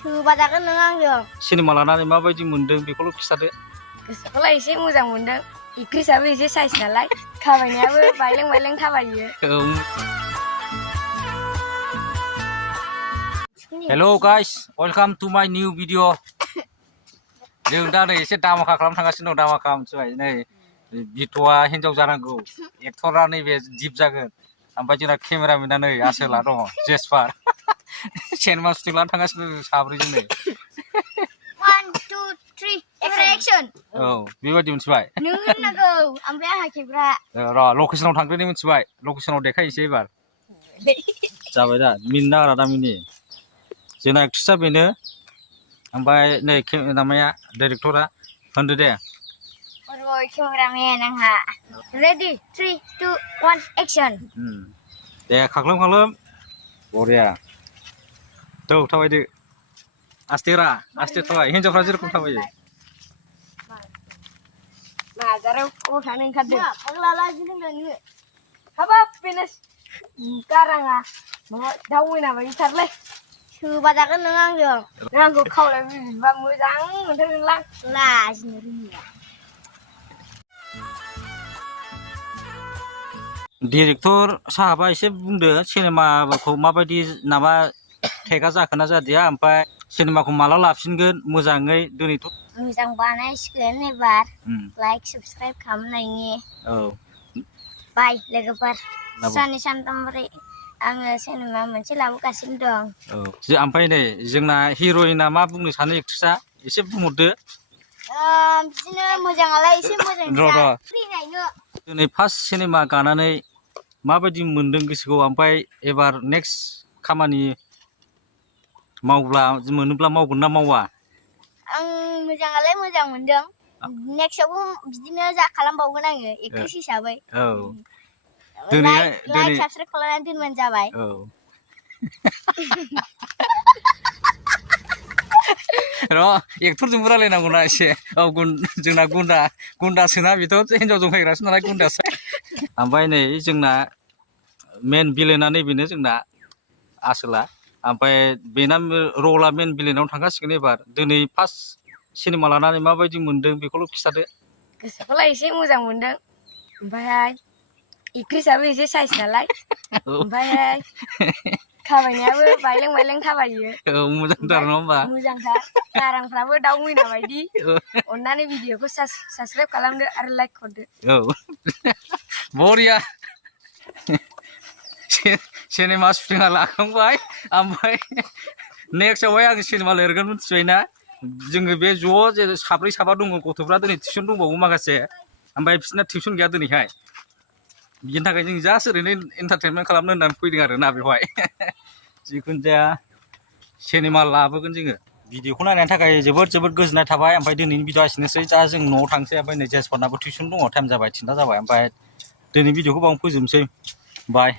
सोबाजागोन नों आंजों सिनेमा लानानै माबायदि मोनदों बेखौल' खिथादो। गोसोखौलाय एसे मोजां मोनदों। एक्ट्रेसआबो एसे साइज नालाय थाबायनायाबो बायलें बायलें थाबायो। हेल' गाइस, वेलकाम टु माय निउ भिडिअ। जों दा नै एसे दामाखा खालामनो थांगासिनो दं। दामाखा मिथिबाय, नै बिथ'आ हिन्जाव जानांगौ, एक्टरा नैबे दिप जागोन, ओमफ्राय जोंना केमेरामेना नै आसोला दङ, जेसपार। सिनेमा शुटिं लानो थांगासिनो साब्रैजों नै। 1 2 3 एक्सन। औ बेबायदि मिथिबाय। नों होननांगौ ओमफ्राय आंहा खेब्रा। र' लकेसनाव थांग्रोनि मिथिबाय, लकेसनाव देखायनोसै एबार। जाबाय दा, मिनि नाङा दा मिनि। जोंना एक्ट्रेसआ बेनो, ओमफ्राय नै माबाया डाइरेक्टरा होनदो दे। केमेरामेन आंहा रेडि 3 2 1 एक्सन। दे खाख्लोम खाख्लोम, बरिया। थौ थाबायदो, आस्थे रा, आस्थे थाबाय, हिन्जावफ्रा जेरखम थाबायो। नाजाराव गथानो ओंखारदों। फाग्ला बिदिनो नोङो। हाबाब बेनो गाराङा माबा दाउ मैना बायदिथारलै। सोबाजागोन नों आंजों आंखौ खावलायबा मोजां मोनथारगोनलां। लाजिनो रोङिया। डिरेक्टर साहाबा एसे बुंदो सिनेमाखौ माबायदि, माबा टेकआ जाखोना जादिया, ओमफ्राय सिनेमाखौ माला लाफिनगोन मोजाङै। दिनैथ' मोजां बानायसिगोन एबार। लाइक साबस्क्राइब खालामनायनि। औ बाय लोगोफोर। साननै सानथामब्रै आङो सिनेमा मोनसे लाबोगासिनो दं। औ ओमफ्राय नै जोंना हिर'इना मा बुंनो सानो एक्ट्रेसआ, एसे बुंहरदो। बिदिनो मोजाङालाय एसे मोजां फैनायनो। दिनै फार्स्ट सिनेमा गानानै माबायदि मोनदों गोसोखौ, ओमफ्राय एबार नेक्स्ट खामानि मावब्ला मोनोब्ला मावगोन ना मावा? आं मोजाङालाय मोजां मोनदों। नेक्स्टआवबो बिदिनो खालामबावगोन आङो एक्ट्रेस हिसाबै। औ लाइक साबस्क्राइब खालामनानै दोनबानो जाबाय। औ र' एक्टरजोंबो रायलायनांगौना एसे। औ जोंना गुन्दासोना, बेथ' हिन्जाव जंखायग्रासो नालाय गुन्दासो। ओमफ्राय नै जोंना मेन भिलेना नैबेनो जोंना आसोला, ओमफ्राय बेना रला मेन भिलेनाव थांखासिगोन एबार। दिनै फार्स्ट सिनेमा लानानै माबायदि मोनदों बेखौल' खिथादो। गोसोखौलाय एसे मोजां मोनदों। ओमफ्राय एक्ट्रेसआबो एसे साइज नालाय, ओमफ्राय थाबायनायाबो बायलें बायलें थाबायो। औ मोजांथार नङा होमबा? मोजांथार, गारांफ्राबो दाउ मैना बायदि। अननानै भिडिअखौ साबस्क्राइब खालामदो आरो लाइक हरदो। औ बरिया। सिनेमा शुटिंआ लाखांबाय, ओमफ्राय नेक्स्टआवहाय आं सिनेमा लिरगोन मिथिबायना। जोङो बे ज' साब्रै साबा दङ, गथ'फ्रा दिनै टिउसन दंबावो माखासे, ओमफ्राय बिसोरना टिउसन गैया दिनैहाय। बिनि थाखाय जों जास्ट ओरैनो एन्टारटेनमेन्ट खालामनो होननानै फैदों आरो ना बेवहाय। जिखुनु जाया सिनेमा लाबोगोन जोङो। भिडिअखौ नायनायनि थाखाय जोबोद गोजोननाय थाबाय। ओमफ्राय दिनैनि भिडिअआ एसेनोसै। दा जों न'आव थांसै, ओमफ्राय नै जेसपारनाबो टिउसन दङ, टाइम जाबाय, 3था जाबाय। ओमफ्राय दिनैनि भिडिअखौ बावनो फोजोबनोसै। बाय।